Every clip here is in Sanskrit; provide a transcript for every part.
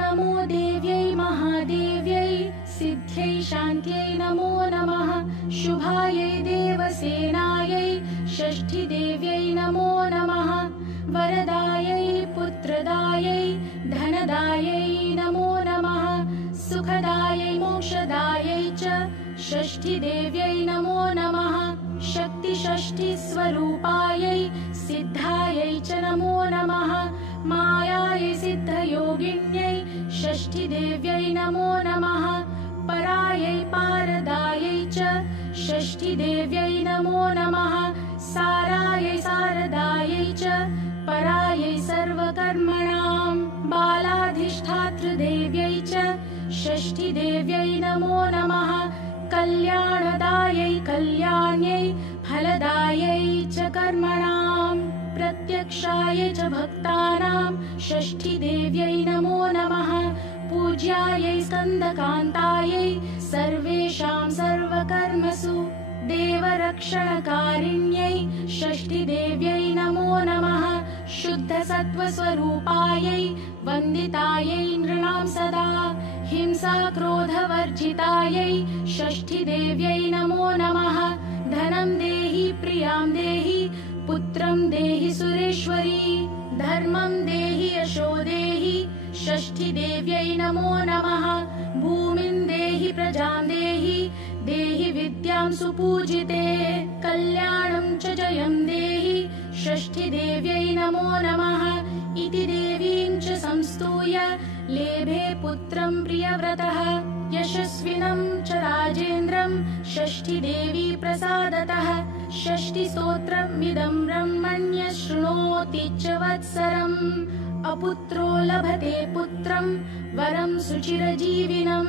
नमो देव्यै महादेव्यै सिद्ध्यै शान्त्यै नमो नमः शुभायै देवसेनायै षष्ठीदेव्यै नमो नमः वरदायै पुत्रदायै धनदायै नमो नमः सुखदायै मोक्षदायै च षष्ठीदेव्यै नमो नमः शक्तिषष्ठीस्वरूपायै सिद्धायै च नमो नमः मायायै सिद्धयोगिन्यै षष्ठीदेव्यै नमो नमः परायै पारदायै च षष्ठीदेव्यै नमो नमः सारायै सारदायै च परायै सर्वकर्मणां बालाधिष्ठातृदेव्यै च षष्ठीदेव्यै नमो नमः कल्याणदायै कल्याण्यै फलदायै च कर्मणां प्रत्यक्षायै च भक्तानां षष्ठीदेव्यै नमो नमः पूज्यायै स्कन्दकान्तायै सर्वेषां सर्वकर्मसु देवरक्षणकारिण्यै षष्ठीदेव्यै नमो नमः शुद्धसत्त्वस्वरूपायै वन्दितायै नृणां सदा हिंसाक्रोधवर्जितायै षष्ठीदेव्यै नमो नमः धनं देहि प्रियां देहि पुत्रं देहि सुरेश्वरी धर्मं देहि यशो देहि षष्ठीदेव्यै नमो नमः भूमिं देहि प्रजां देहि देहि विद्यां सुपूजिते कल्याणं च जयं देहि षष्ठीदेव्यै नमो नमः इति देवीं च संस्तूय लेभे पुत्रं प्रियव्रतः यशस्विनं च राजेन्द्रं षष्ठीदेवी प्रसादतः षष्ठीस्तोत्रमिदं ब्रह्मण्य शृणोति च वत्सरम् अपुत्रो लभते पुत्रं वरं सुचिरजीविनं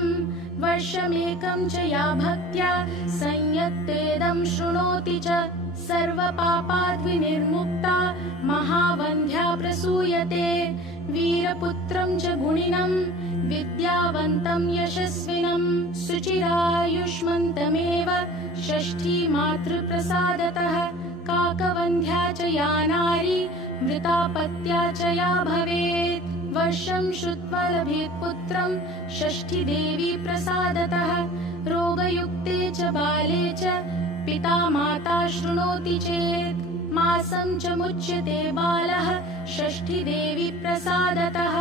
वर्षमेकं च या भक्त्या संयत्तेदं शृणोति च सर्वपापाद्विनिर्मुक्ता महावन्ध्या प्रसूयते वीरपुत्रं च गुणिनं विद्यावन्तं यशस्विनं सुचिरायुष्मन्तमेव षष्ठी मातृप्रसादतः काकवन्ध्या च या नारी मृतापत्या च या भवेत् वर्षं श्रुत्वा लभेत् पुत्रं षष्ठीदेवी प्रसादतः रोगयुक्ते च बाले च पिता माता शृणोति चेत् मासं च मुच्यते बालः षष्ठीदेवी प्रसादतः